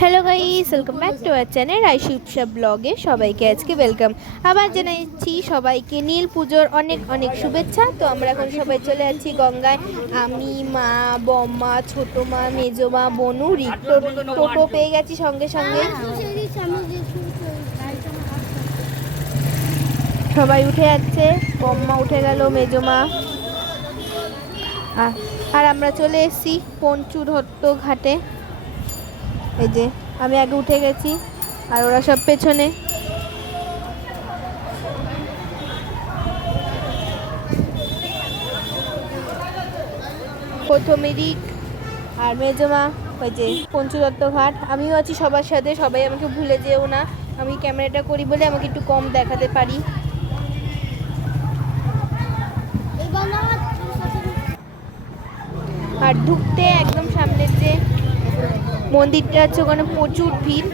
Hello guys welcome back to our channel Utsav ব্লগে সবাইকে আজকে ওয়েলকাম আবার জানাচ্ছি সবাইকে নীল পুজোর অনেক অনেক শুভেচ্ছা। তো আমরা এখন সবাই চলে যাচ্ছি গঙ্গায়। আমি, মা বম্মা ছোট মা, মেজো মা, বনু টোটো পেয়ে গেছি সঙ্গে সঙ্গে। সবাই উঠে যাচ্ছে বম্মা উঠে গেল, মেজো মা। আর আমরা চলে এসেছি পঞ্চু ধত্ত ঘাটে এই যে, আমি আগে উঠে গেছি, আর ওরা সব পেছনে। প্রথমে রিক আর মেজমা, ওই যে পঞ্চু দত্ত ঘাট আমিও আছি সবার সাথে, সবাই আমাকে ভুলে যেও না। আমি ক্যামেরাটা করি বলে আমাকে একটু কম দেখাতে পারি। আর ঢুকতে একদম মন্দিরটা আছে, ওখানে প্রচুর ভিড়।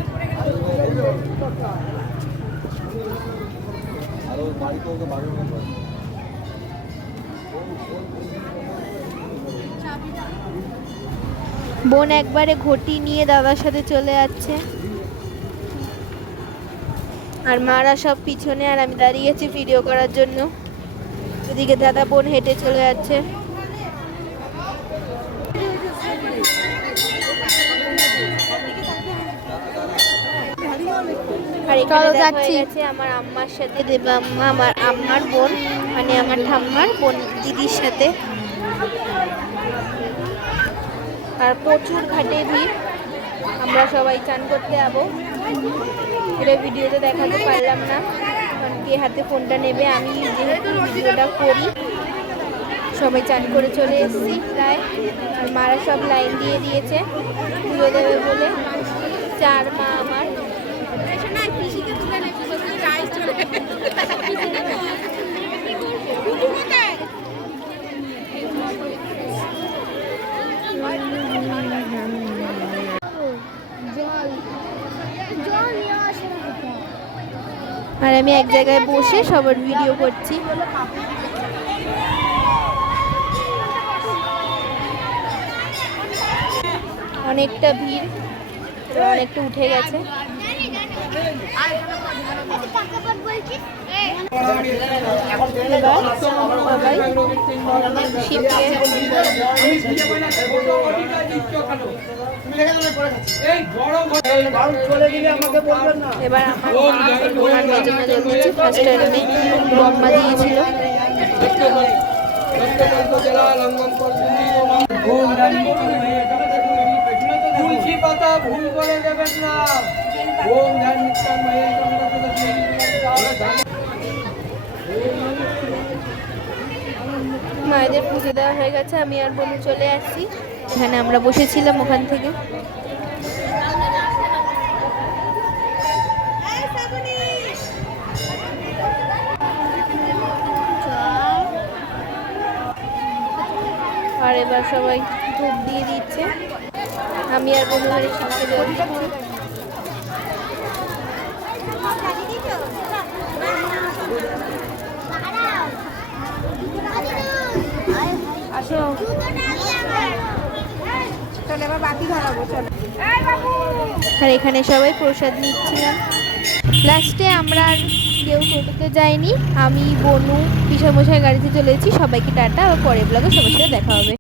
বোন একবারে ঘটি নিয়ে দাদার সাথে চলে যাচ্ছে। আর মারা সব পিছনে, আর আমি দাঁড়িয়েছি ভিডিও করার জন্য। এদিকে দাদা বোন হেঁটে চলে যাচ্ছে। এখানে দেখা যাচ্ছি। গেছে আমার আম্মার সাথে দেবাম্মা আমার আম্মার বোন মানে আমার ঠাম্মার বোন দিদির সাথে। আর প্রচুর ঘাটে ভিড়। আমরা সবাই চান করতে যাব। এটা ভিডিওতে দেখাতে পারলাম না। কারণ কে হাতে ফোনটা নেবে আমি যেহেতু ভিডিওটা করি। সবাই চান করে চলে এসেছি প্রায়। আর মারা সব লাইন দিয়ে দিয়েছে। পুজো দেবে বলে। চার মা আমার। আর আমি এক জায়গায় বসে সবার ভিডিও করছি। অনেকটা ভিড় অনেকটা উঠে গেছে। এবার আমার আমার দেখছি ফার্স্ট টাইমে বম্মা দিয়েছিল। তুলসী পাতা ভুল করে দেবেন না। ওম ধ্যান নিত্যাং মহেন্দ্রং মায়েদের পুজো দেওয়া হয়ে গেছে, আমি আর বনু চলে আসছি। এখানে আমরা বসেছিলাম ওখান থেকে। আর এবার সবাই ধূপ দিয়ে দিচ্ছে। আমি আর বন্ধু ঘরে শিখতে চলো। আর এখানে সবাই প্রসাদ নিচ্ছিলাম। লাস্টে আমরা আর কেউ টোটোতে যাইনি। আমি, বনু পিসামশাই গাড়িতে চলেছি। সবাইকে টাটা। আবার পরের ব্লগে সবার সাথে দেখা হবে।